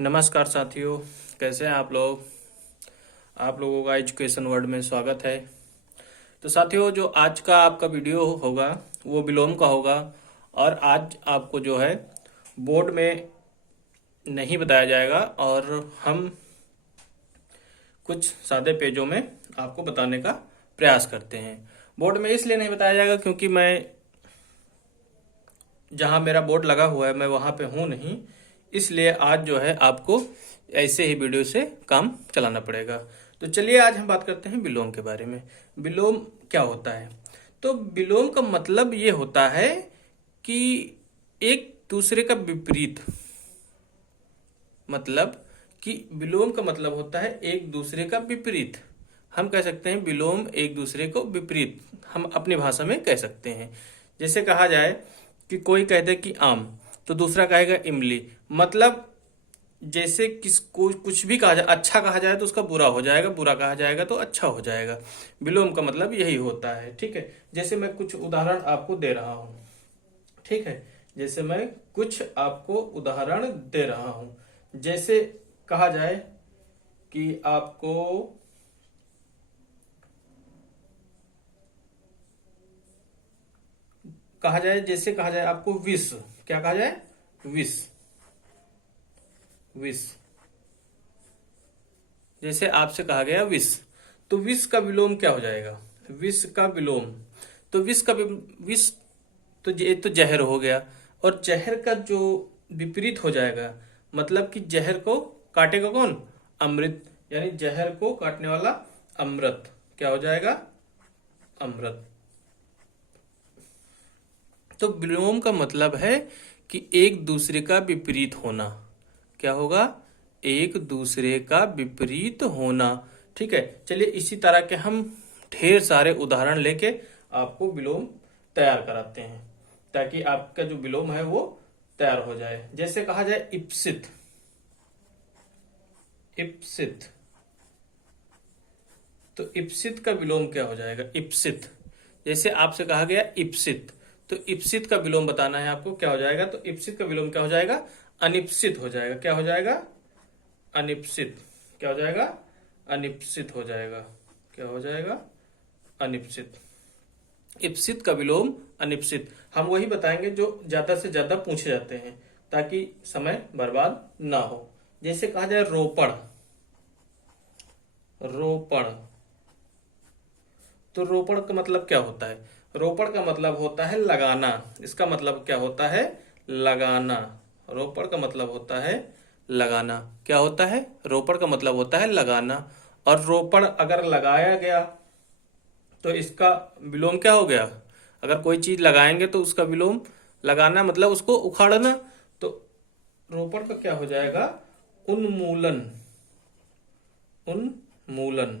नमस्कार साथियों, कैसे हैं आप लोग। आप लोगों का एजुकेशन वर्ल्ड में स्वागत है। तो साथियों, जो आज का आपका वीडियो होगा वो विलोम का होगा। और आज आपको जो है बोर्ड में नहीं बताया जाएगा और हम कुछ सादे पेजों में आपको बताने का प्रयास करते हैं। बोर्ड में इसलिए नहीं बताया जाएगा क्योंकि मैं जहां मेरा बोर्ड लगा हुआ है मैं वहां पे हूं नहीं, इसलिए आज जो है आपको ऐसे ही वीडियो से काम चलाना पड़ेगा। तो चलिए आज हम बात करते हैं विलोम के बारे में। विलोम क्या होता है? तो विलोम का मतलब ये होता है कि एक दूसरे का विपरीत, मतलब कि विलोम का मतलब होता है एक दूसरे का विपरीत। हम कह सकते हैं विलोम एक दूसरे को विपरीत, हम अपनी भाषा में कह सकते हैं। जैसे कहा जाए कि कोई कह दे कि आम, तो दूसरा कहेगा इमली। मतलब जैसे किसको कुछ भी कहा जाए, अच्छा कहा जाए तो उसका बुरा हो जाएगा, बुरा कहा जाएगा तो अच्छा हो जाएगा। विलोम का मतलब यही होता है। ठीक है, जैसे मैं कुछ उदाहरण आपको दे रहा हूं। ठीक है, जैसे मैं कुछ आपको उदाहरण दे रहा हूं। जैसे कहा जाए कि आपको कहा जाए, जैसे कहा जाए आपको विष, क्या कहा जाए? विष। विष, जैसे आपसे कहा गया विष, तो विष का विलोम क्या हो जाएगा? विष का विलोम, तो विष तो ये तो जहर हो गया। और जहर का जो विपरीत हो जाएगा, मतलब कि जहर को काटेगा कौन? अमृत। यानी जहर को काटने वाला अमृत क्या हो जाएगा? अमृत। तो विलोम का मतलब है कि एक दूसरे का विपरीत होना। क्या होगा? एक दूसरे का विपरीत होना। ठीक है, चलिए इसी तरह के हम ढेर सारे उदाहरण लेके आपको विलोम तैयार कराते हैं ताकि आपका जो विलोम है वो तैयार हो जाए। जैसे कहा जाए इप्सित। इप्सित, तो इप्सित का विलोम क्या हो जाएगा? इप्सित। जैसे आपसे कहा गया इप्सित, तो इप्सित का विलोम बताना है आपको, क्या हो जाएगा? तो इप्सित का विलोम क्या हो जाएगा? अनिप्सित हो जाएगा। क्या हो जाएगा? अनिप्सित। क्या हो जाएगा? अनिप्सित हो जाएगा। क्या हो जाएगा? अनिप्सित। इप्सित का विलोम अनिप्सित। हम वही बताएंगे जो ज्यादा से ज्यादा पूछे जाते हैं ताकि समय बर्बाद ना हो। जैसे कहा जाए रोपण। रोपण, तो रोपण का मतलब क्या होता है? रोपण का मतलब होता है लगाना। इसका मतलब क्या होता है? लगाना। रोपण का मतलब होता है लगाना। क्या होता है? रोपण का मतलब होता है लगाना। और रोपण अगर लगाया गया तो इसका विलोम क्या हो गया? अगर कोई चीज लगाएंगे तो उसका विलोम लगाना मतलब उसको उखाड़ना। तो रोपण का क्या हो जाएगा? उन्मूलन। उन्मूलन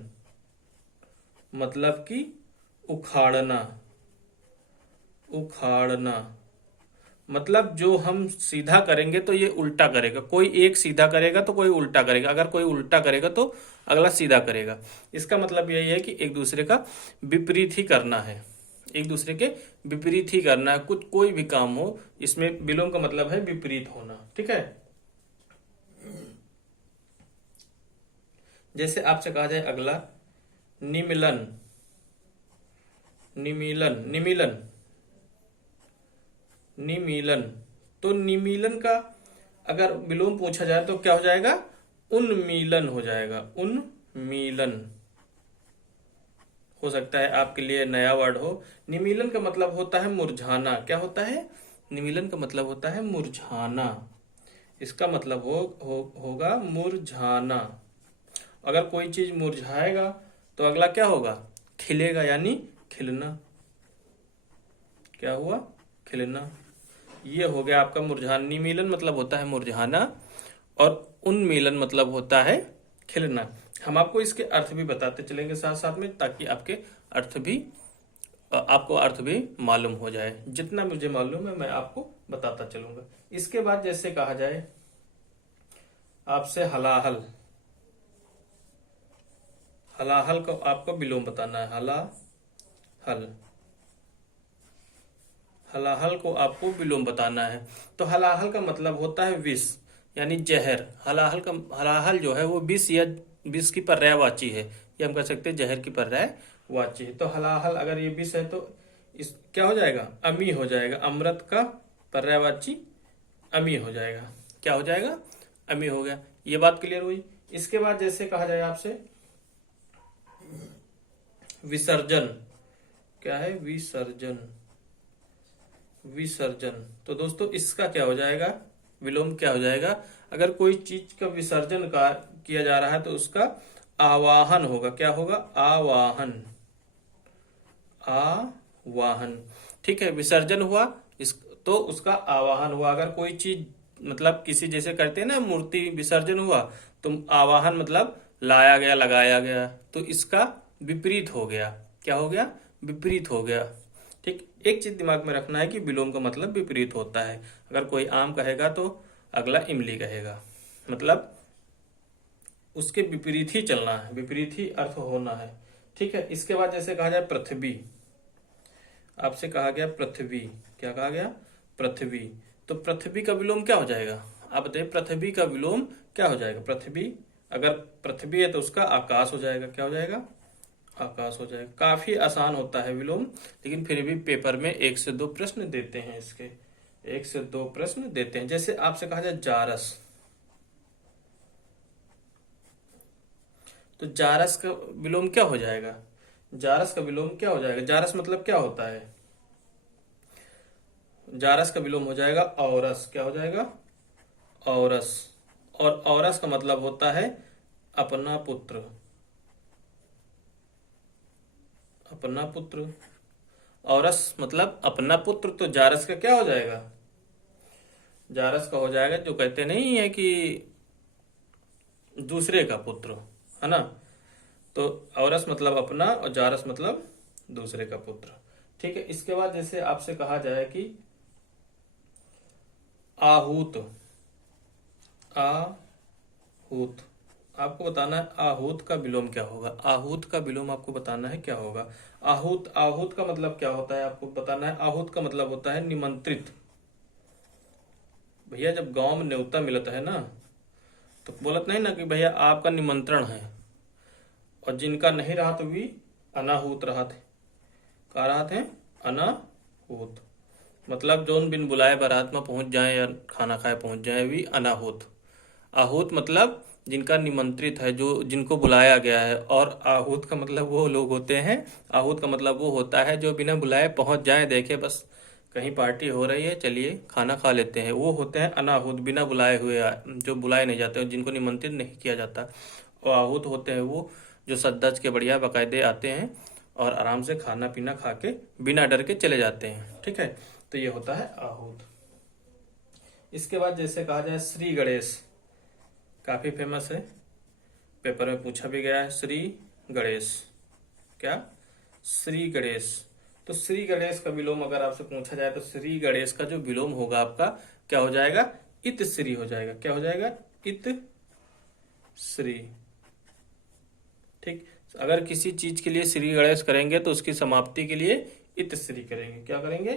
मतलब कि उखाड़ना। उखाड़ना मतलब जो हम सीधा करेंगे तो ये उल्टा करेगा। कोई एक सीधा करेगा तो कोई उल्टा करेगा, अगर कोई उल्टा करेगा तो अगला सीधा करेगा। इसका मतलब यही है कि एक दूसरे का विपरीत ही करना है। एक दूसरे के विपरीत ही करना है। कुछ कोई भी काम हो, इसमें विलोम का मतलब है विपरीत होना। ठीक है, जैसे आपसे कहा जाए अगला निमिलन। निमीलन, निमीलन, निमीलन, तो निमीलन का अगर विलोम पूछा जाए तो क्या हो जाएगा? उन्मीलन हो जाएगा। उन्मीलन हो सकता है आपके लिए नया वर्ड हो। निमीलन का मतलब होता है मुरझाना। क्या होता है? निमीलन का मतलब होता है मुरझाना। इसका मतलब होगा मुरझाना। अगर कोई चीज मुरझाएगा तो अगला क्या होगा? खिलेगा, यानी खिलना। क्या हुआ? खिलना। ये हो गया आपका मुरझाना। निमीलन मतलब होता है मुरझाना और उन्मीलन मतलब होता है खिलना। हम आपको इसके अर्थ भी बताते चलेंगे साथ साथ में, ताकि आपको अर्थ भी मालूम हो जाए। जितना मुझे मालूम है मैं आपको बताता चलूंगा। इसके बाद जैसे कहा जाए आपसे हलाहल। हलाहल को आपको विलोम बताना है। हलाहल, हलाहल को आपको विलोम बताना है। तो हलाहल का मतलब होता है विष। यानी जहर। हलाहल का हलाहल जो है वो विष या विष की पर्यायवाची है, ये हम कह सकते हैं जहर की पर्यायवाची है। तो हलाहल अगर ये विष है तो इस क्या हो जाएगा, अमी हो जाएगा। अमृत का पर्यायवाची अमी हो जाएगा। क्या हो जाएगा, अमी हो गया। ये बात क्लियर हुई। इसके बाद जैसे कहा जाए आपसे विसर्जन। क्या है, विसर्जन। विसर्जन, तो दोस्तों इसका क्या हो जाएगा, विलोम क्या हो जाएगा। अगर कोई चीज का विसर्जन का किया जा रहा है तो उसका आवाहन होगा। क्या होगा, आवाहन। आवाहन, ठीक है। विसर्जन हुआ इस तो उसका आवाहन हुआ। अगर कोई चीज मतलब किसी जैसे करते हैं ना, मूर्ति विसर्जन हुआ तो आवाहन मतलब लाया गया, लगाया गया, तो इसका विपरीत हो गया। क्या हो गया, विपरीत हो गया। ठीक, एक चीज दिमाग में रखना है कि विलोम का मतलब विपरीत होता है। अगर कोई आम कहेगा तो अगला इमली कहेगा, मतलब उसके विपरीत ही चलना है, विपरीत ही अर्थ होना है। ठीक है। इसके बाद जैसे कहा जाए पृथ्वी। आपसे कहा गया पृथ्वी, क्या कहा गया, पृथ्वी। तो पृथ्वी का विलोम क्या हो जाएगा, आप बताइए पृथ्वी का विलोम क्या हो जाएगा। पृथ्वी, अगर पृथ्वी है तो उसका आकाश हो जाएगा। क्या हो जाएगा, आकाश हो जाएगा। काफी आसान होता है विलोम, लेकिन फिर भी पेपर में 1 से 2 प्रश्न देते हैं इसके, 1 से 2 प्रश्न देते हैं। जैसे आपसे कहा जाए जारस, तो जारस का विलोम क्या हो जाएगा, जारस का विलोम क्या हो जाएगा। जारस मतलब क्या होता है, जारस का विलोम हो जाएगा औरस। क्या हो जाएगा, औरस। और औरस का मतलब होता है अपना पुत्र, अपना पुत्र। औरस मतलब अपना पुत्र, तो जारस का क्या हो जाएगा, जारस का हो जाएगा जो कहते नहीं है कि दूसरे का पुत्र, है ना। तो औरस मतलब अपना और जारस मतलब दूसरे का पुत्र। ठीक है। इसके बाद जैसे आपसे कहा जाए कि आहूत। आहूत, आपको बताना है आहूत का विलोम क्या होगा। आहूत का विलोम आपको बताना है क्या होगा। आहूत, आहूत का मतलब क्या होता है आपको बताना है। आहूत का मतलब होता है निमंत्रित। भैया जब गांव में न्योता मिलता है ना, तो बोलत नहीं ना कि भैया आपका निमंत्रण है, और जिनका नहीं रहा तो भी अनाहूत रहा थे। का रहा थे, अनाहूत। मतलब जोन बिन बुलाए बारात में पहुंच जाए या खाना खाए पहुंच जाए, भी अनाहूत। आहूत मतलब जिनका निमंत्रित है, जो जिनको बुलाया गया है। और आहूत का मतलब वो लोग होते हैं, आहूत का मतलब वो होता है जो बिना बुलाए पहुंच जाए, देखे बस कहीं पार्टी हो रही है, चलिए खाना खा लेते हैं, वो होते हैं अनाहूत। बिना बुलाए हुए, जो बुलाए नहीं जाते, जिनको निमंत्रित नहीं किया जाता। और आहूत होते हैं वो जो सज के बढ़िया बाकायदे आते हैं और आराम से खाना पीना खा के बिना डर के चले जाते हैं। ठीक है। तो ये होता है आहूत। इसके बाद जैसे कहा जाए श्री गणेश, काफी फेमस है, पेपर में पूछा भी गया है। श्री गणेश, क्या, श्री गणेश। तो श्री गणेश का विलोम अगर आपसे पूछा जाए तो श्री गणेश का जो विलोम होगा आपका क्या हो जाएगा, इत श्री हो जाएगा। क्या हो जाएगा, इत श्री। ठीक। अगर किसी चीज के लिए श्री गणेश करेंगे तो उसकी समाप्ति के लिए इत श्री करेंगे। क्या करेंगे,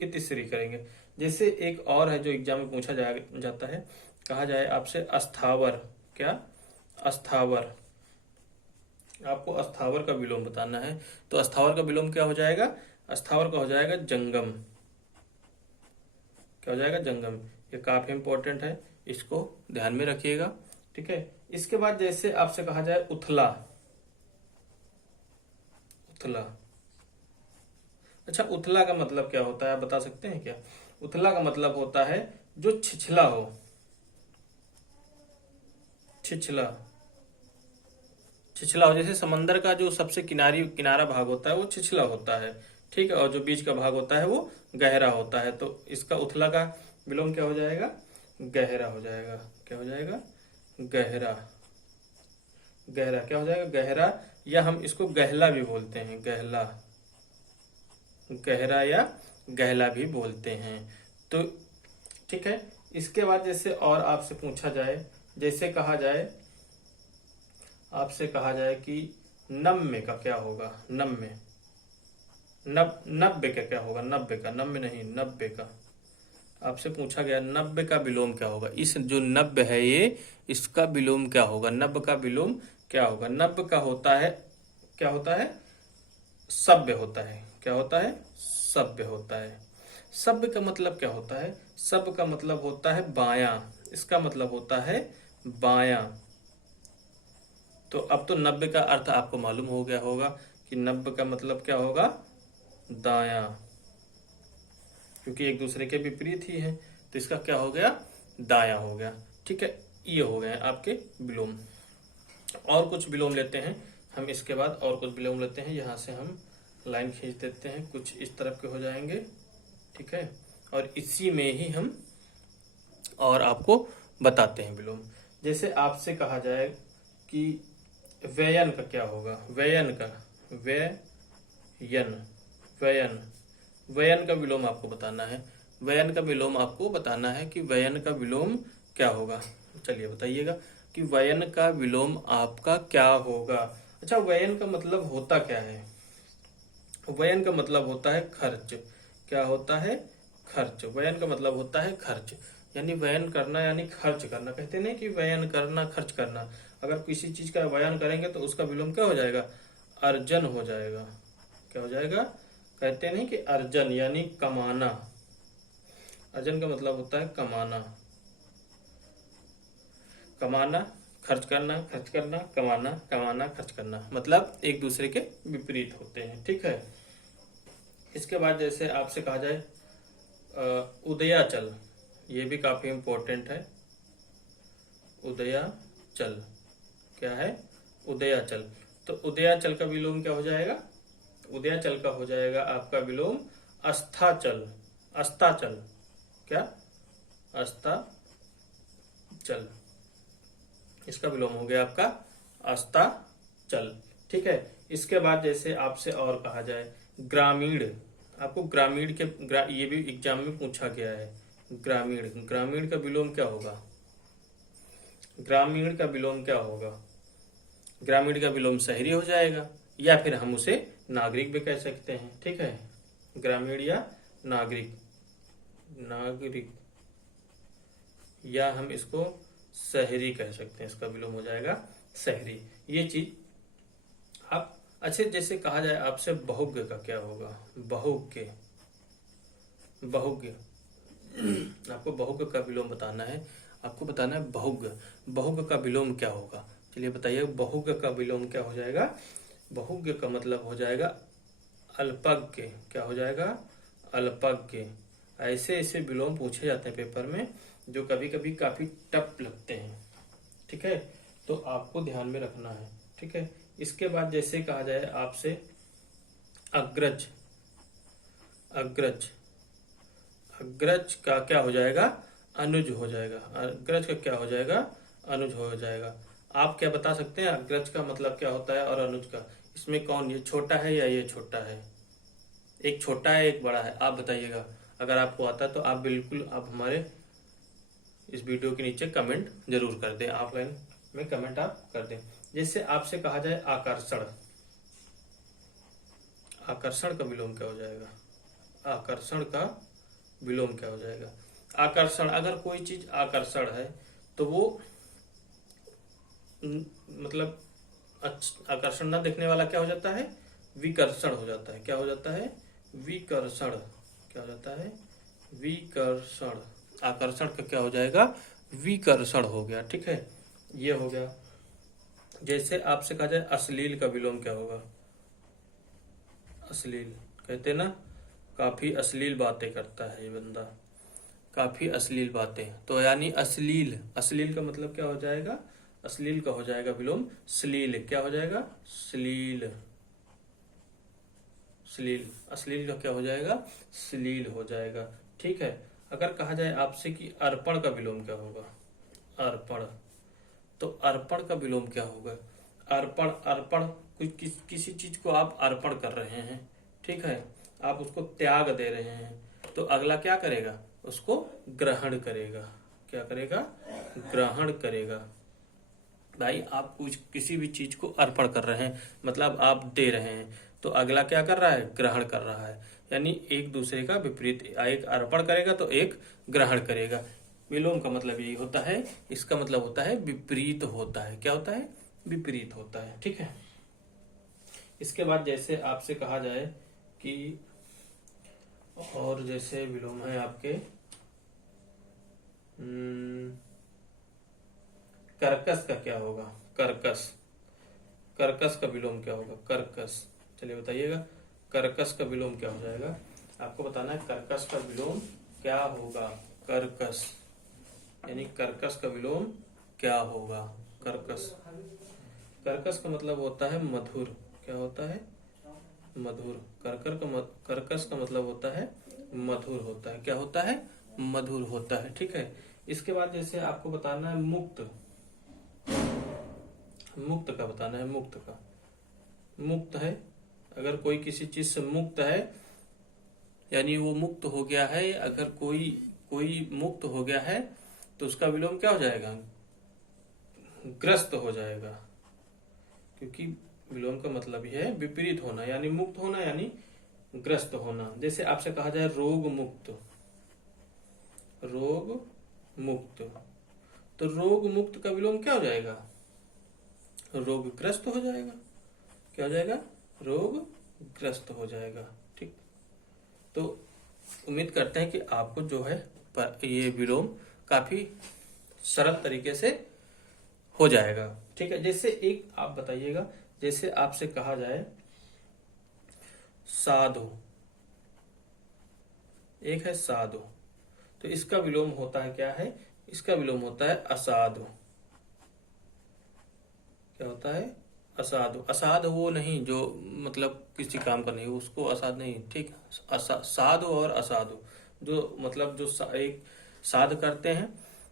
इत श्री करेंगे। जैसे एक और है जो एग्जाम में पूछा जाता है, कहा जाए आपसे अस्थावर। क्या, अस्थावर। आपको अस्थावर का विलोम बताना है। तो अस्थावर का विलोम क्या हो जाएगा, अस्थावर का हो जाएगा जंगम। क्या हो जाएगा, जंगम। ये काफी इंपॉर्टेंट है, इसको ध्यान में रखिएगा। ठीक है। इसके बाद जैसे आपसे कहा जाए उथला। उथला, अच्छा उथला का मतलब क्या होता है आप बता सकते हैं क्या। उथला का मतलब होता है जो छिछला हो। छिछला, छिछला हो। जैसे समंदर का जो सबसे किनारा भाग होता है वो छिछला होता है। ठीक है। और जो बीच का भाग होता है वो गहरा होता है। तो इसका उथला का विलोम क्या हो जाएगा, गहरा हो जाएगा। क्या हो जाएगा, गहरा। गहरा क्या हो जाएगा, गहरा। या हम इसको गहला भी बोलते हैं, गहला। गहरा या गहला भी बोलते हैं। तो ठीक है। इसके बाद जैसे और आपसे पूछा जाए, जैसे कहा जाए, आपसे कहा जाए कि नम्य का क्या होगा, नम्य। नब्बे का क्या होगा, नब्बे का, नम्य नहीं, नब्बे का। आपसे पूछा गया नब्बे का विलोम क्या होगा। इस जो नब्बे है ये, इसका विलोम क्या होगा, नब्बे का विलोम क्या होगा। नब्बे का होता है, क्या होता है, सभ्य होता है। क्या होता है, सभ्य होता है। सभ्य का मतलब क्या होता है, सभ्य का मतलब होता है बायां, इसका मतलब होता है बायां। तो अब तो नब्बे का अर्थ आपको मालूम हो गया होगा कि नब्बे का मतलब क्या होगा, दायां, क्योंकि एक दूसरे के विपरीत ही है, तो इसका क्या हो गया, दायां हो गया। ठीक है, ये हो गए आपके विलोम। और कुछ विलोम लेते हैं हम, इसके बाद और कुछ विलोम लेते हैं। यहाँ से हम लाइन खींच देते हैं, कुछ इस तरफ के हो जाएंगे। ठीक है, और इसी में ही हम और आपको बताते हैं विलोम। जैसे आपसे कहा जाए कि व्ययन का क्या होगा, व्ययन का, व्ययन, व्ययन, व्ययन का विलोम आपको बताना है। व्ययन का विलोम आपको बताना है कि व्ययन का विलोम क्या होगा। चलिए बताइएगा कि व्ययन का विलोम आपका क्या होगा। अच्छा, व्ययन का मतलब होता क्या है, व्ययन का मतलब होता है खर्च। क्या होता है, खर्च। व्ययन का मतलब होता है खर्च, यानी व्ययन करना यानी खर्च करना। कहते नहीं कि व्ययन करना, खर्च करना। अगर किसी चीज का व्ययन करेंगे तो उसका विलोम क्या हो जाएगा, अर्जन हो जाएगा। क्या हो जाएगा, कहते नहीं कि अर्जन यानी कमाना। अर्जन का मतलब होता है कमाना, कमाना, खर्च करना, खर्च करना, कमाना, कमाना, खर्च करना, मतलब एक दूसरे के विपरीत होते हैं। ठीक है, इसके बाद जैसे आपसे कहा जाए उदयाचल, ये भी काफी इंपॉर्टेंट है। उदयाचल क्या है, उदयाचल। तो उदयाचल का विलोम क्या हो जाएगा, उदयाचल का हो जाएगा आपका विलोम अस्ताचल। अस्ताचल, क्या, अस्ताचल, इसका विलोम हो गया आपका अस्ताचल। ठीक है, इसके बाद जैसे आपसे और कहा जाए ग्रामीण, आपको ग्रामीण के ये भी एग्जाम में पूछा गया है। ग्रामीण, ग्रामीण का विलोम क्या होगा, ग्रामीण का विलोम क्या होगा। ग्रामीण का विलोम शहरी हो जाएगा, या फिर हम उसे नागरिक भी कह सकते हैं। ठीक है, ग्रामीण या नागरिक, नागरिक, या हम इसको शहरी कह सकते हैं, इसका विलोम हो जाएगा शहरी। ये चीज आप अच्छे, जैसे कहा जाए आपसे बहुज्ञ का क्या होगा, बहुज्ञ, बहुज्ञ, आपको बहुज्ञ का विलोम बताना है। आपको बताना है बहुज्ञ, बहुज्ञ का विलोम क्या होगा। चलिए बताइए, बहुज्ञ का विलोम क्या हो जाएगा। बहुज्ञ का मतलब हो जाएगा अल्पज्ञ। क्या हो जाएगा, अल्पज्ञ। ऐसे ऐसे विलोम पूछे जाते हैं पेपर में, जो कभी कभी काफी टफ लगते हैं। ठीक है, तो आपको ध्यान में रखना है। ठीक है, इसके बाद जैसे कहा जाए आपसे अग्रज, अग्रज, अग्रज का क्या हो जाएगा, अनुज हो जाएगा। अग्रज का क्या हो जाएगा, अनुज हो जाएगा। आप क्या बता सकते हैं अग्रज का मतलब क्या होता है और अनुज का, इसमें कौन, ये छोटा है या ये छोटा है, एक छोटा है एक बड़ा है, आप बताइएगा। अगर आपको आता है तो आप बिल्कुल आप हमारे इस वीडियो के नीचे कमेंट जरूर कर दें, ऑफलाइन में कमेंट आप कर दें। जैसे आपसे कहा जाए आकर्षण, आकर्षण का विलोम क्या हो जाएगा, आकर्षण का विलोम क्या हो जाएगा। आकर्षण, अगर कोई चीज आकर्षण है तो वो मतलब आकर्षण ना देखने वाला क्या हो जाता है, विकर्षण हो जाता है। क्या हो जाता है, विकर्षण। क्या हो जाता है, विकर्षण। आकर्षण का क्या हो जाएगा, विकर्षण हो गया। ठीक है, ये हो गया। जैसे आपसे कहा जाए अश्लील का विलोम क्या होगा, अश्लील, कहते ना काफी अश्लील बातें करता है ये बंदा, काफी अश्लील बातें, तो यानी अश्लील। अश्लील का मतलब क्या हो जाएगा, अश्लील का हो जाएगा विलोम श्लील। क्या हो जाएगा, श्लील, श्लील। अश्लील का क्या हो जाएगा, श्लील हो जाएगा। ठीक है, अगर कहा जाए आपसे कि अर्पण का विलोम क्या होगा, अर्पण, तो अर्पण का विलोम क्या होगा। अर्पण, अर्पण किसी चीज को आप अर्पण कर रहे हैं। ठीक है, आप उसको त्याग दे रहे हैं, तो अगला क्या करेगा, उसको ग्रहण करेगा। क्या करेगा, ग्रहण करेगा। भाई आप कुछ किसी भी चीज को अर्पण कर रहे हैं, मतलब आप दे रहे हैं, तो अगला क्या कर रहा है, ग्रहण कर रहा है। यानी एक दूसरे का विपरीत, एक अर्पण करेगा तो एक ग्रहण करेगा। विलोम का मतलब यही होता है, इसका मतलब होता है विपरीत होता है। क्या होता है? विपरीत होता है। ठीक है। इसके बाद जैसे आपसे कहा जाए कि और जैसे विलोम है आपके कर्कश का क्या होगा? कर्कश, कर्कश का विलोम क्या होगा? कर्कश, चलिए बताइएगा, कर्कश का विलोम क्या हो जाएगा? आपको बताना है कर्कश का विलोम क्या होगा। कर्कश यानी कर्कश का विलोम क्या होगा? कर्कश, कर्कश का मतलब होता है मधुर। क्या होता है? मधुर। कर्कश का मतलब होता है मधुर होता है। क्या होता है? मधुर होता है। ठीक है। इसके बाद जैसे आपको बताना है मुक्त, मुक्त का बताना है। मुक्त का, मुक्त है, अगर कोई किसी चीज से मुक्त है यानी वो मुक्त हो गया है, अगर कोई कोई मुक्त हो गया है तो उसका विलोम क्या हो जाएगा? ग्रस्त हो जाएगा, क्योंकि विलोम का मतलब यह है विपरीत होना, यानी मुक्त होना यानी ग्रस्त होना। जैसे आपसे कहा जाए रोग मुक्त, रोग मुक्त, तो रोग मुक्त का विलोम क्या हो जाएगा? रोगग्रस्त हो जाएगा। क्या हो जाएगा? रोगग्रस्त हो जाएगा। ठीक। तो उम्मीद करते हैं कि आपको जो है ये विलोम काफी सरल तरीके से हो जाएगा। ठीक है। जैसे एक आप बताइएगा, जैसे आपसे कहा जाए साधु, एक है साधु, तो इसका विलोम होता है क्या है? इसका विलोम होता है असाधु। क्या होता है? असाधु। असाधु वो नहीं जो मतलब किसी काम का नहीं, उसको असाध नहीं। ठीक। साधु और असाधु, जो मतलब जो एक साध करते हैं,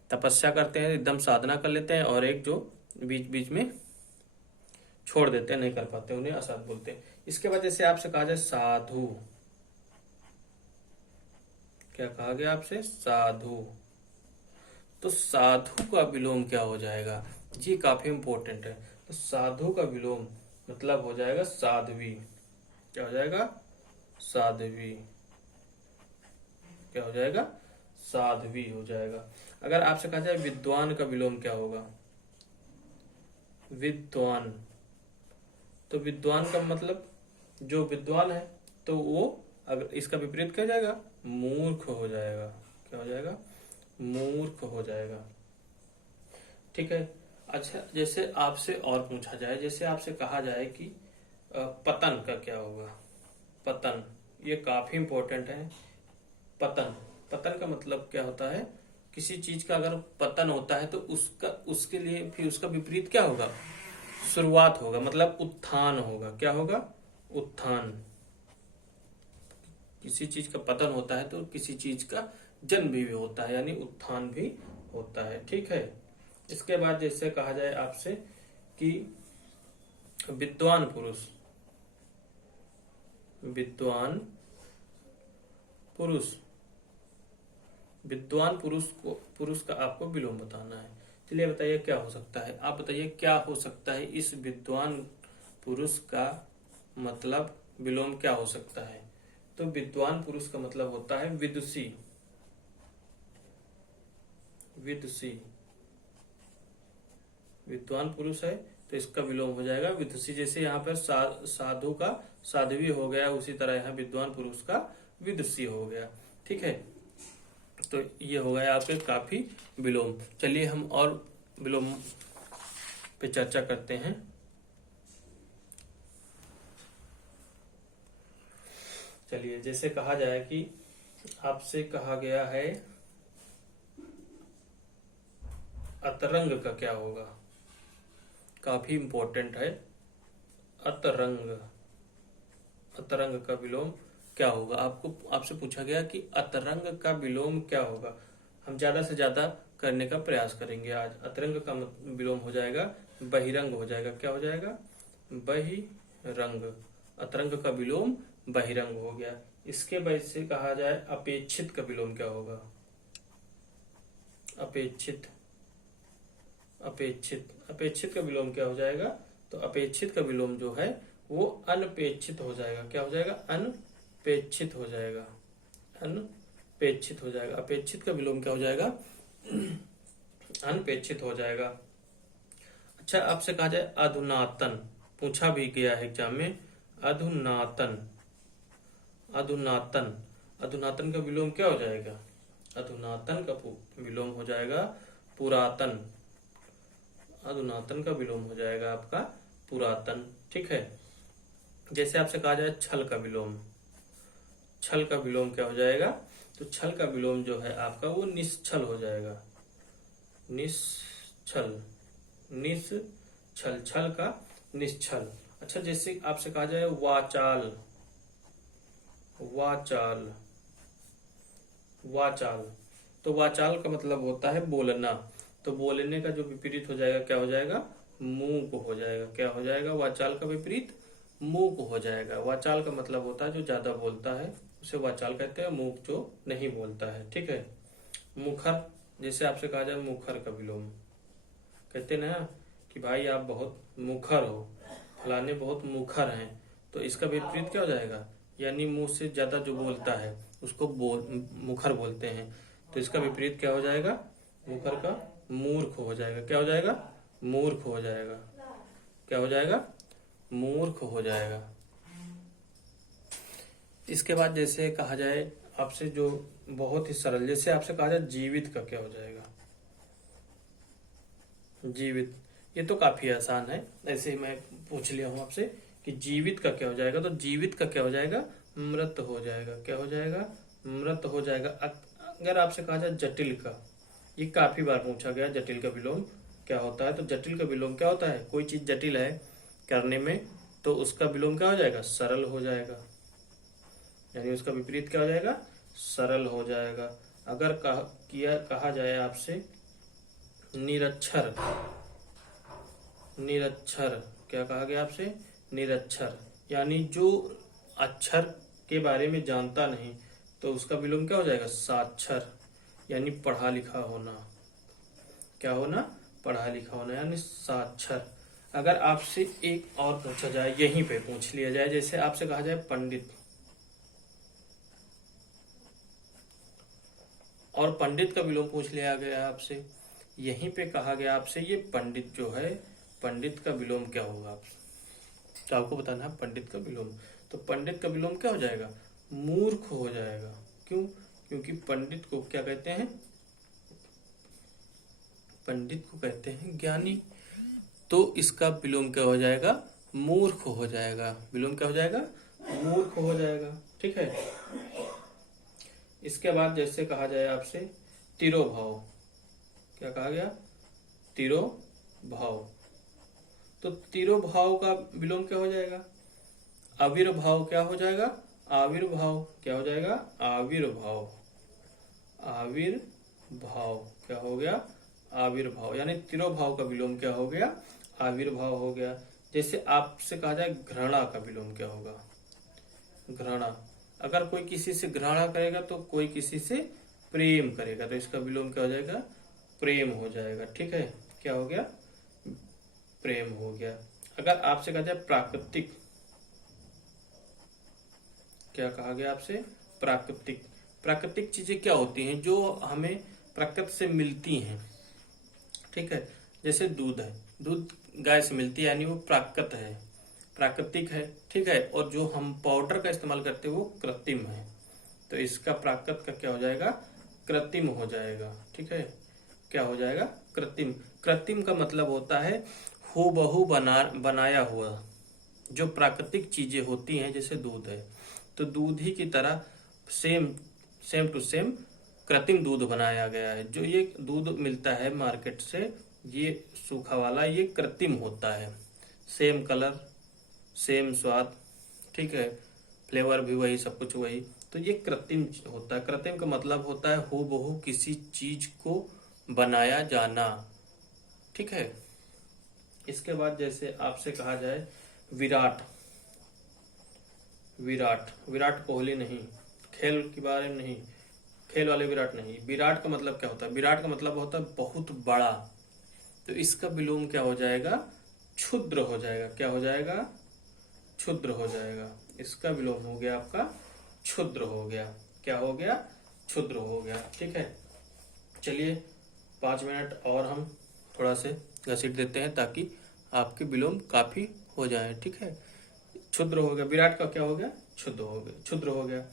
तपस्या करते हैं, एकदम साधना कर लेते हैं, और एक जो बीच बीच में छोड़ देते हैं, नहीं कर पाते, उन्हें असाध बोलते हैं। इसके बाद जैसे आपसे कहा जाए साधु, क्या कहा गया आपसे? साधु, तो साधु का विलोम क्या हो जाएगा? ये काफी इंपॉर्टेंट है। तो साधु का विलोम मतलब हो जाएगा साध्वी। क्या हो जाएगा? साध्वी। क्या हो जाएगा? साध्वी हो जाएगा। अगर आपसे कहा जाए विद्वान का विलोम क्या होगा? विद्वान, तो विद्वान का मतलब जो विद्वान है, तो वो अगर इसका विपरीत क्या हो जाएगा? मूर्ख हो जाएगा। क्या हो जाएगा? मूर्ख हो जाएगा। ठीक है। अच्छा, जैसे आपसे और पूछा जाए, जैसे आपसे कहा जाए कि पतन का क्या होगा? पतन, ये काफी इंपॉर्टेंट है। पतन, पतन का मतलब क्या होता है? किसी चीज का अगर पतन होता है तो उसका, उसके लिए फिर उसका विपरीत क्या होगा? शुरुआत होगा, मतलब उत्थान होगा। क्या होगा? उत्थान। किसी चीज का पतन होता है तो किसी चीज का जन्म भी होता है, यानी उत्थान भी होता है। ठीक है। इसके बाद जैसे कहा जाए आपसे कि विद्वान पुरुष, विद्वान पुरुष, विद्वान पुरुष को, पुरुष का आपको विलोम बताना है। चलिए बताइए क्या हो सकता है? आप बताइए क्या हो सकता है? इस विद्वान पुरुष का मतलब विलोम क्या हो सकता है? तो विद्वान पुरुष का मतलब होता है विदुषी। विदुषी, विद्वान पुरुष है तो इसका विलोम हो जाएगा विदुषी। जैसे यहाँ पर साधु का साध्वी हो गया, उसी तरह यहाँ विद्वान पुरुष का विदुषी हो गया। ठीक है। तो ये हो गया आपके काफी विलोम। चलिए हम और विलोम पे चर्चा करते हैं। चलिए, जैसे कहा जाए कि आपसे कहा गया है अतरंग का क्या होगा? काफी इंपॉर्टेंट है। अतरंग, अतरंग का विलोम क्या होगा? आपको, आपसे पूछा गया कि अतरंग का विलोम क्या होगा। हम ज्यादा से ज्यादा करने का प्रयास करेंगे आज। अतरंग का विलोम हो जाएगा बहिरंग हो जाएगा। क्या हो जाएगा? बहिरंग। अतरंग का विलोम बहिरंग हो गया। इसके बाद से कहा जाए अपेक्षित का विलोम क्या होगा? अपेक्षित, अपेक्षित, अपेक्षित का विलोम क्या हो जाएगा? तो अपेक्षित का विलोम जो है वो अनपेक्षित हो जाएगा। क्या हो जाएगा? अनपेक्षित हो जाएगा, अनपेक्षित हो जाएगा। अपेक्षित का विलोम क्या हो जाएगा? अनपेक्षित हो जाएगा। अच्छा, आपसे कहा जाए अधुनातन, पूछा भी गया है एग्जाम में, अधुनातन, अधुनातन, अधुनातन का विलोम क्या हो जाएगा? अधुनातन का विलोम हो जाएगा पुरातन, अधुनातन का विलोम हो जाएगा आपका पुरातन। ठीक है। जैसे आपसे कहा जाए छल का विलोम, छल का विलोम क्या हो जाएगा? तो छल का विलोम जो है आपका वो निश्छल हो जाएगा, निश्छल, निश्छल, छल का निश्छल। अच्छा, जैसे आपसे कहा जाए वाचाल, वाचाल, वाचाल, तो वाचाल का मतलब होता है बोलना, तो बोलने का जो विपरीत हो जाएगा क्या हो जाएगा? मूक हो जाएगा। क्या हो जाएगा? वाचाल का विपरीत मूक हो जाएगा। वाचाल का मतलब होता है जो ज्यादा बोलता है उसे वाचाल कहते हैं, मूक जो नहीं बोलता है। ठीक है। मुखर, जैसे आपसे कहा जाए मुखर का विलोम, कहते ना कि भाई आप बहुत मुखर हो, फलाने बहुत मुखर हैं, तो इसका विपरीत क्या हो जाएगा? यानी मुंह से ज्यादा जो बोलता है उसको मुखर बोलते हैं, तो इसका विपरीत क्या हो जाएगा? मुखर का मूर्ख हो जाएगा। क्या हो जाएगा? मूर्ख हो जाएगा। क्या हो जाएगा? मूर्ख हो जाएगा। इसके बाद जैसे कहा जाए आपसे जो बहुत ही सरल, जैसे आपसे कहा जाए जीवित का क्या हो जाएगा? जीवित, ये तो काफी आसान है, ऐसे ही मैं पूछ लिया हूं आपसे कि जीवित का क्या हो जाएगा। तो जीवित का क्या हो जाएगा? मृत हो जाएगा। क्या हो जाएगा? मृत हो जाएगा। अगर आपसे कहा जाए जटिल का, ये काफी बार पूछा गया, जटिल का विलोम क्या होता है? तो जटिल का विलोम क्या होता है? कोई चीज जटिल है करने में तो उसका विलोम क्या हो जाएगा? सरल हो जाएगा, यानी उसका विपरीत क्या हो जाएगा? सरल हो जाएगा। अगर कहा जाए आपसे निरक्षर, निरक्षर, क्या कहा गया आपसे? निरक्षर, यानी जो अक्षर के बारे में जानता नहीं, तो उसका विलोम क्या हो जाएगा? साक्षर, यानी पढ़ा लिखा होना। क्या होना? पढ़ा लिखा होना, यानी साक्षर। अगर आपसे एक और पूछा जाए, यहीं पे पूछ लिया जाए, जैसे आपसे कहा जाए पंडित, और पंडित का विलोम पूछ लिया गया आपसे, यहीं पे कहा गया आपसे ये पंडित जो है, पंडित का विलोम क्या होगा आपसे, तो आपको बताना है पंडित का विलोम। तो पंडित का विलोम क्या हो जाएगा? मूर्ख हो जाएगा। क्यों? क्योंकि पंडित को क्या कहते हैं? पंडित को कहते हैं ज्ञानी, तो इसका विलोम क्या हो जाएगा? मूर्ख हो जाएगा। विलोम क्या हो जाएगा? मूर्ख हो जाएगा। ठीक है। इसके बाद जैसे कहा जाए आपसे तिरोभाव, क्या कहा गया? तिरोभाव, तो तिरोभाव का विलोम क्या हो जाएगा? आविर्भाव। क्या हो जाएगा? आविर्भाव। क्या हो जाएगा? आविर्भाव, आविर्भाव, क्या हो गया? आविर्भाव, यानी तिरोभाव का विलोम क्या हो गया? आविर्भाव हो गया। जैसे आपसे कहा जाए घृणा का विलोम क्या होगा? घृणा, अगर कोई किसी से घृणा करेगा तो कोई किसी से प्रेम करेगा, तो इसका विलोम क्या हो जाएगा? प्रेम हो जाएगा। ठीक है। क्या हो गया? प्रेम हो गया। अगर आपसे कहा जाए प्राकृतिक, क्या कहा गया आपसे? प्राकृतिक। प्राकृतिक चीजें क्या होती हैं? जो हमें प्रकृति से मिलती हैं। ठीक है। जैसे दूध है, दूध गाय से मिलती है, यानी वो प्राकृत है, प्राकृतिक है। ठीक है। और जो हम पाउडर का इस्तेमाल करते हैं वो कृत्रिम है, तो इसका प्राकृत का क्या हो जाएगा? कृत्रिम हो जाएगा। ठीक है। क्या हो जाएगा? कृत्रिम। कृत्रिम का मतलब होता है हूबहू बनाया हुआ। जो प्राकृतिक चीजें होती हैं जैसे दूध है, तो दूध ही की तरह सेम सेम टू सेम कृत्रिम दूध बनाया गया है। जो ये दूध मिलता है मार्केट से, ये सूखा वाला, ये कृत्रिम होता है। सेम कलर, सेम स्वाद, ठीक है, फ्लेवर भी वही, सब कुछ वही, तो ये कृत्रिम होता है। कृत्रिम का मतलब होता है हूबहू किसी चीज को बनाया जाना। ठीक है। इसके बाद जैसे आपसे कहा जाए विराट, विराट, विराट कोहली नहीं, खेल के बारे में नहीं, खेल वाले विराट नहीं। विराट का मतलब क्या होता है? विराट का मतलब होता है बहुत बड़ा, तो इसका विलोम क्या हो जाएगा? क्षुद्र हो जाएगा। क्या हो जाएगा? क्षुद्र हो जाएगा। इसका विलोम हो गया आपका क्षुद्र हो गया। क्या हो गया? क्षुद्र हो गया। ठीक है, चलिए 5 मिनट और हम थोड़ा से घसीट देते हैं ताकि आपके विलोम काफी हो जाए। ठीक है, क्षुद्र हो गया, विराट का क्या हो गया? क्षुद्र हो गया, क्षुद्र हो गया।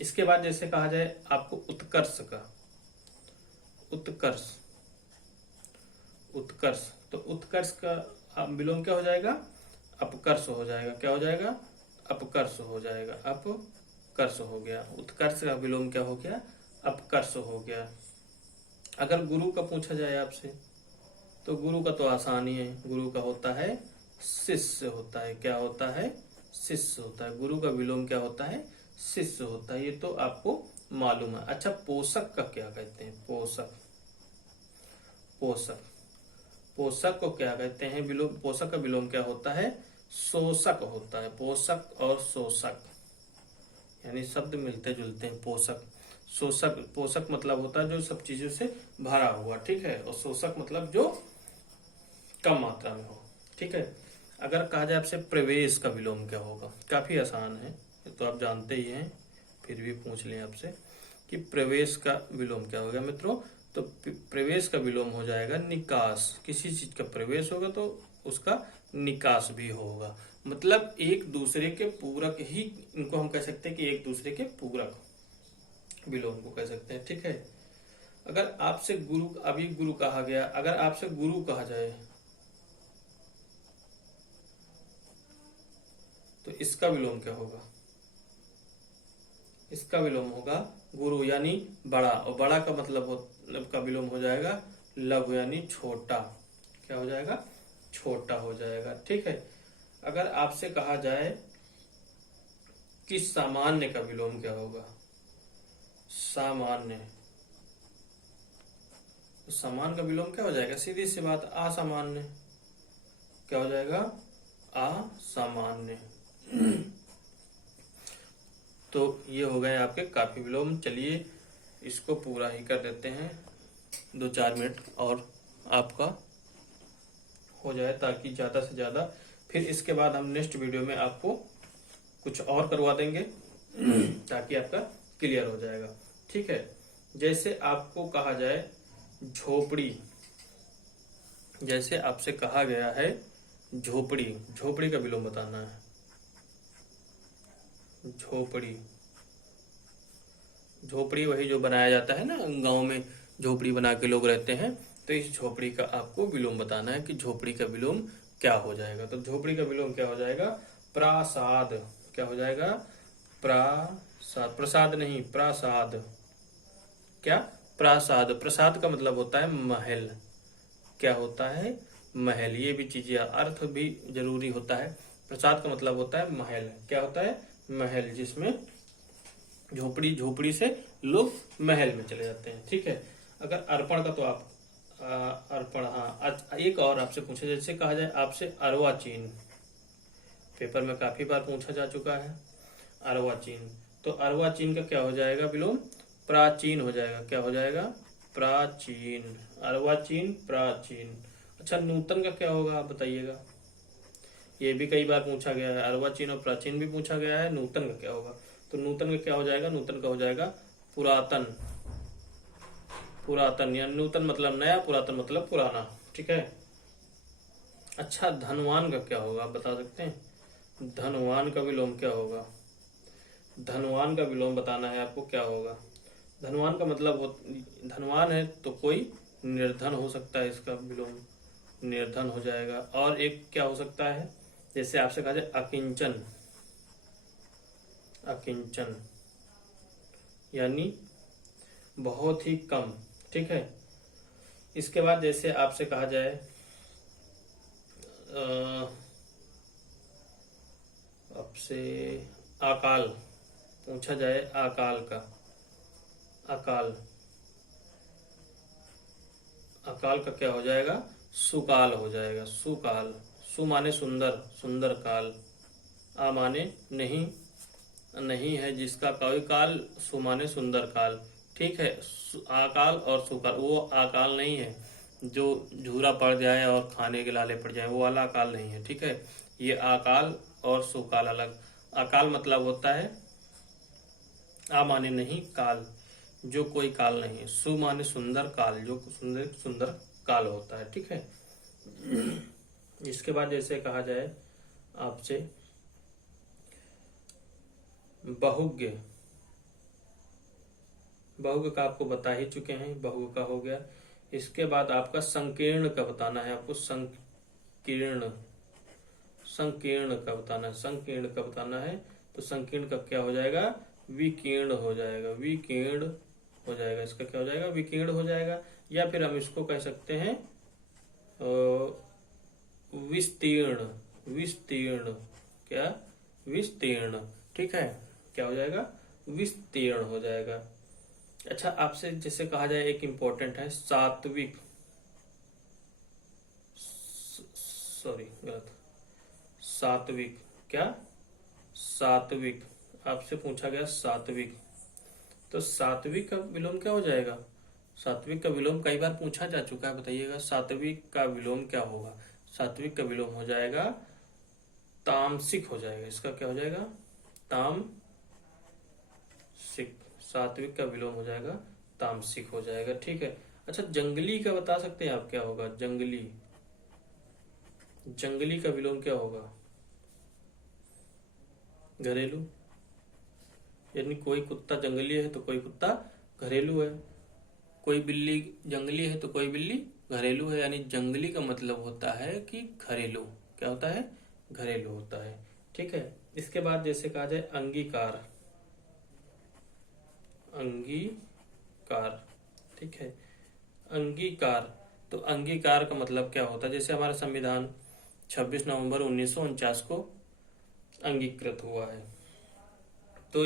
इसके बाद जैसे कहा जाए आपको उत्कर्ष का, उत्कर्ष, उत्कर्ष, तो उत्कर्ष का विलोम क्या हो जाएगा? अपकर्ष हो जाएगा। क्या हो जाएगा? अपकर्ष हो जाएगा, अपकर्ष हो गया। उत्कर्ष का विलोम क्या हो गया? अपकर्ष हो गया। अगर गुरु का पूछा जाए आपसे तो गुरु का तो आसान ही है, गुरु का होता है शिष्य होता है। क्या होता है? शिष्य होता है। गुरु का विलोम क्या होता है? शिष्य होता है, ये तो आपको मालूम है। अच्छा, पोषक का क्या कहते हैं? पोषक, पोषक, पोषक को क्या कहते हैं? विलोम, पोषक का विलोम क्या होता है? शोषक होता है। पोषक और शोषक यानी शब्द मिलते जुलते हैं। पोषक, शोषक, पोषक मतलब होता है जो सब चीजों से भरा हुआ। ठीक है, और शोषक मतलब जो कम मात्रा में हो। ठीक है, अगर कहा जाए आपसे प्रवेश का विलोम क्या होगा? काफी आसान है, तो आप जानते ही हैं, फिर भी पूछ लें आपसे कि प्रवेश का विलोम क्या होगा मित्रों? तो प्रवेश का विलोम हो जाएगा निकास। किसी चीज का प्रवेश होगा तो उसका निकास भी होगा। मतलब एक दूसरे के पूरक ही इनको हम कह सकते हैं कि एक दूसरे के पूरक विलोम को कह सकते हैं। ठीक है, अगर आपसे गुरु, अभी गुरु कहा गया, अगर आपसे गुरु कहा जाए तो इसका विलोम क्या होगा? इसका विलोम होगा गुरु यानी बड़ा, और बड़ा का मतलब का विलोम हो जाएगा लघु यानी छोटा। क्या हो जाएगा? छोटा हो जाएगा। ठीक है, अगर आपसे कहा जाए कि सामान्य का विलोम क्या होगा? सामान्य, तो सामान्य का विलोम क्या हो जाएगा? सीधी सी बात, असामान्य। क्या हो जाएगा? असामान्य। तो ये हो गए आपके काफी विलोम। चलिए इसको पूरा ही कर देते हैं, 2-4 मिनट और आपका हो जाए ताकि ज्यादा से ज्यादा, फिर इसके बाद हम नेक्स्ट वीडियो में आपको कुछ और करवा देंगे ताकि आपका क्लियर हो जाएगा। ठीक है, जैसे आपको कहा जाए झोपड़ी, जैसे आपसे कहा गया है झोपड़ी, झोपड़ी का विलोम बताना है। झोपड़ी, झोपड़ी वही जो बनाया जाता है ना गांव में, झोपड़ी बना के लोग रहते हैं, तो इस झोपड़ी का आपको विलोम बताना है कि झोपड़ी का विलोम क्या हो जाएगा। तो झोपड़ी का विलोम क्या हो जाएगा? प्रासाद। क्या हो जाएगा? प्रासाद, प्रसाद नहीं, प्रासाद। क्या? प्रासाद। प्रसाद का मतलब होता है महल। क्या होता है? महल। ये भी चीजें, अर्थ भी जरूरी होता है। प्रसाद का मतलब होता है महल। क्या होता है? महल, जिसमें झोपड़ी, झोपड़ी से लोग महल में चले जाते हैं। ठीक है, अगर अर्पण का तो आप अर्पण, हाँ। एक और आपसे पूछा, जैसे कहा जाए आपसे अर्वाचीन, पेपर में काफी बार पूछा जा चुका है अर्वाचीन, तो अर्वाचीन का क्या हो जाएगा विलोम? प्राचीन हो जाएगा। क्या हो जाएगा? प्राचीन। अर्वाचीन, प्राचीन। अच्छा, नूतन का क्या होगा आप बताइएगा? ये भी कई बार पूछा गया है, अर्वाचीन और प्राचीन भी पूछा गया है। नूतन का क्या होगा? तो नूतन का क्या हो जाएगा? नूतन का हो जाएगा पुरातन। पुरातन या नूतन मतलब नया, पुरातन मतलब पुराना। ठीक है, अच्छा, धनवान का क्या होगा आप बता सकते हैं? धनवान का विलोम क्या होगा? धनवान का विलोम बताना है आपको, क्या होगा? धनवान का मतलब धनवान है तो कोई निर्धन हो सकता है, इसका विलोम निर्धन हो जाएगा। और एक क्या हो सकता है, जैसे आपसे कहा जाए अकिंचन, अकिंचन यानी बहुत ही कम। ठीक है, इसके बाद जैसे आपसे कहा जाए आपसे अकाल पूछा जाए, अकाल का, अकाल, अकाल का क्या हो जाएगा? सुकाल हो जाएगा। सुकाल, सु माने सुंदर, सुंदर काल, आ माने नहीं, नहीं है जिसका कोई काल, सु माने सुंदर काल। ठीक है, अकाल और सुकाल, वो अकाल नहीं है जो झूरा पड़ जाए और खाने के लाले पड़ जाए, वो वाला अकाल नहीं है। ठीक है, ये अकाल और सुकाल अलग। अकाल मतलब होता है आ माने नहीं काल, जो कोई काल नहीं। सु माने सुंदर, काल जो सुंदर सुंदर काल होता है। ठीक है। इसके बाद जैसे कहा जाए आपसे बहुज्ञ, बहुज्ञ का आपको बता ही चुके हैं, बहुज्ञ का हो गया। इसके बाद आपका संकीर्ण का बताना है आपको, संकीर्ण, संकीर्ण का बताना है, संकीर्ण का बताना है। तो संकीर्ण का क्या हो जाएगा, विकीर्ण हो जाएगा, विकीर्ण हो जाएगा। इसका क्या हो जाएगा, विकीर्ण हो जाएगा। या फिर हम इसको कह सकते हैं विस्तीर्ण, विस्तीर्ण, क्या, विस्तीर्ण। ठीक है, क्या हो जाएगा, विस्तीर्ण हो जाएगा। अच्छा, आपसे जैसे कहा जाए एक इंपॉर्टेंट है सात्विक, सॉरी गलत, सात्विक, क्या, सात्विक, आपसे पूछा गया सात्विक। तो सात्विक का विलोम क्या हो जाएगा, सात्विक का विलोम कई बार पूछा जा चुका है, बताइएगा सात्विक का विलोम क्या होगा। सात्विक का विलोम हो जाएगा तामसिक हो जाएगा। इसका क्या हो जाएगा, तामसिक। सात्विक का विलोम हो जाएगा तामसिक हो जाएगा। ठीक है। अच्छा, जंगली का बता सकते हैं आप क्या होगा, जंगली, जंगली का विलोम क्या होगा, घरेलू। यानी कोई कुत्ता जंगली है तो कोई कुत्ता घरेलू है, कोई बिल्ली जंगली है तो कोई बिल्ली घरेलू है। यानी जंगली का मतलब होता है कि घरेलू, क्या होता है, घरेलू होता है। ठीक है। इसके बाद जैसे कहा जाए अंगीकार, अंगीकार। ठीक है, अंगीकार। तो अंगीकार का मतलब क्या होता है, जैसे हमारा संविधान 26 नवंबर 1949 को अंगीकृत हुआ है। तो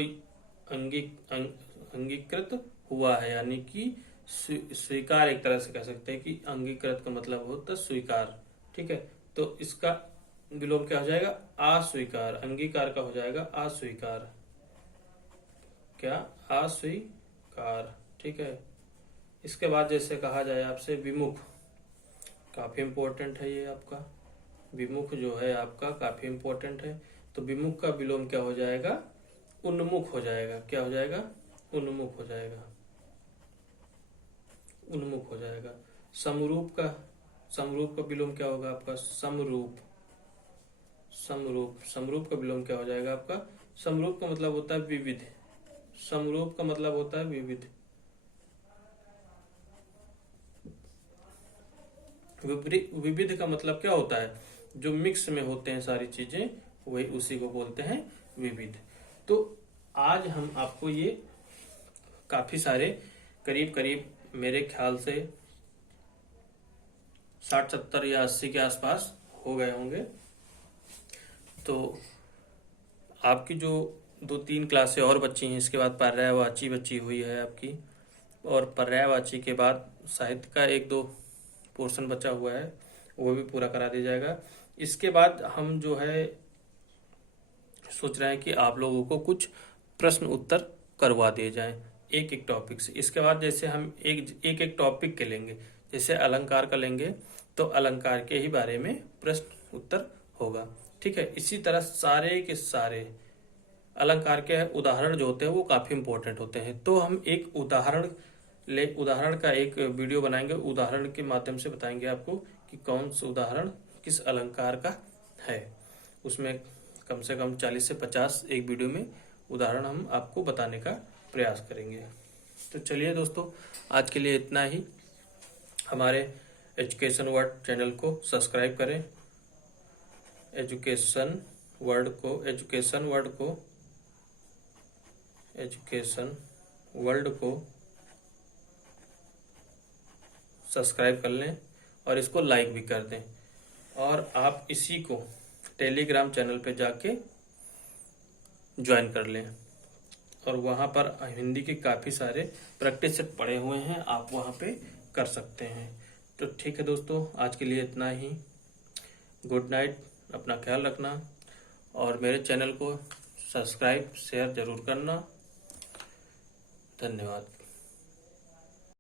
अंगीकृत हुआ है यानी कि स्वीकार, एक तरह से कह सकते हैं कि अंगीकृत का मतलब होता है स्वीकार। ठीक है। तो इसका विलोम क्या हो जाएगा, अस्वीकार। अंगीकार का हो जाएगा अस्वीकार, क्या, अस्वीकार। ठीक है। इसके बाद जैसे कहा जाए आपसे विमुख, काफी इंपॉर्टेंट है ये आपका, विमुख जो है आपका काफी इंपॉर्टेंट है। तो विमुख का विलोम क्या हो जाएगा, उन्मुख हो जाएगा। क्या हो जाएगा, उन्मुख हो जाएगा, उन्मुख हो जाएगा। समरूप का, समरूप का विलोम क्या होगा आपका, समरूप, समरूप। समरूप का विलोम क्या हो जाएगा आपका, समरूप का मतलब होता है विविध, समरूप का मतलब होता है विविध। विविध का मतलब क्या होता है, जो मिक्स में होते हैं सारी चीजें, वही उसी को बोलते हैं विविध। तो आज हम आपको ये काफी सारे, करीब करीब मेरे ख्याल से 60 70 या 80 के आसपास हो गए होंगे। तो आपकी जो 2-3 क्लासें और बची हैं, इसके बाद पर्यायवाची बची हुई है आपकी, और पर्यायवाची के बाद साहित्य का 1-2 पोर्शन बचा हुआ है, वो भी पूरा करा दिया जाएगा। इसके बाद हम जो है सोच रहे हैं कि आप लोगों को कुछ प्रश्न उत्तर करवा दिए जाएं एक एक टॉपिक से। इसके बाद जैसे हम एक टॉपिक के लेंगे, जैसे अलंकार का लेंगे तो अलंकार के ही बारे में प्रश्न उत्तर होगा। ठीक है। इसी तरह सारे के सारे अलंकार के उदाहरण जो होते हैं वो काफी इंपॉर्टेंट होते हैं। तो हम एक उदाहरण का एक वीडियो बनाएंगे, उदाहरण के माध्यम से बताएंगे आपको कि कौन सा उदाहरण किस अलंकार का है। उसमें कम से कम 40 से 50 एक वीडियो में उदाहरण हम आपको बताने का प्रयास करेंगे। तो चलिए दोस्तों, आज के लिए इतना ही। हमारे एजुकेशन वर्ड चैनल को सब्सक्राइब करें, एजुकेशन वर्ड को सब्सक्राइब कर लें और इसको लाइक भी कर दें। और आप इसी को टेलीग्राम चैनल पे जाके ज्वाइन कर लें, और वहाँ पर हिंदी के काफ़ी सारे प्रैक्टिस सेट पड़े हुए हैं, आप वहाँ पे कर सकते हैं। तो ठीक है दोस्तों, आज के लिए इतना ही। गुड नाइट, अपना ख्याल रखना और मेरे चैनल को सब्सक्राइब शेयर जरूर करना। धन्यवाद।